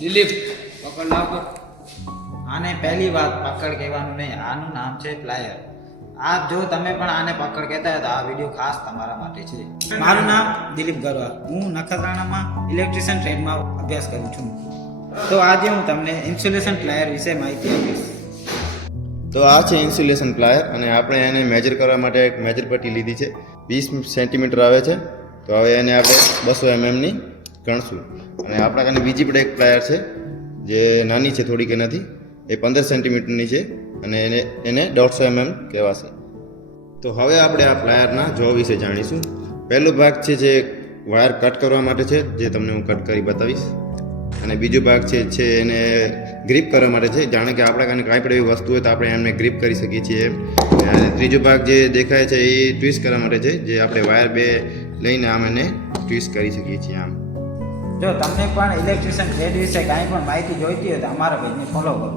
દિલીપ પકડ લાવો. આને પહેલી વાત પકડ કહેવાનું નહીં, આનું નામ છે પ્લાયર. આ જો તમે પણ આને પકડ કહેતા હોય તો આ વિડીયો ખાસ તમારા માટે છે. મારું નામ દિલીપ ગરવા, હું નખત્રાણામાં ઇલેક્ટ્રિશિયન ટ્રેડમાં અભ્યાસ કરું છું. તો આજે હું તમને ઇન્સ્યુલેશન પ્લાયર વિશે માહિતી આપીશ. તો આ છે ઇન્સ્યુલેશન પ્લાયર અને આપણે એને મેજર કરવા માટે એક મેજર પટ્ટી લીધી છે. 20 સેન્ટીમીટર આવે છે. તો હવે એને આપણે 200 mm ની ગણશું. અને આપણા કાને બીજી પણ એક પ્લાયર છે જે નાની છે થોડીક એનાથી, એ 15 સેન્ટીમીટરની છે અને એને 150 mm કહેવાશે. તો હવે આપણે આ પ્લાયરના જો વિશે જાણીશું. પહેલો ભાગ છે જે વાયર કટ કરવા માટે છે, જે તમને હું કટ કરી બતાવીશ. અને બીજો ભાગ છે એને ગ્રીપ કરવા માટે છે, જાણે કે આપણા કાને કાંઈ પણ એવી વસ્તુ હોય તો આપણે એમને ગ્રીપ કરી શકીએ છીએ. અને ત્રીજો ભાગ જે દેખાય છે એ ટ્વિસ્ટ કરવા માટે છે, જે આપણે વાયર બે લઈને આમ એને ટ્વિસ્ટ કરી શકીએ છીએ આમ. જો તમને પણ ઇલેક્ટ્રિશિયન ટ્રેડ વિશે કાંઈ પણ માહિતી જોઈતી હોય તો અમારા પેજને ફોલો કરો.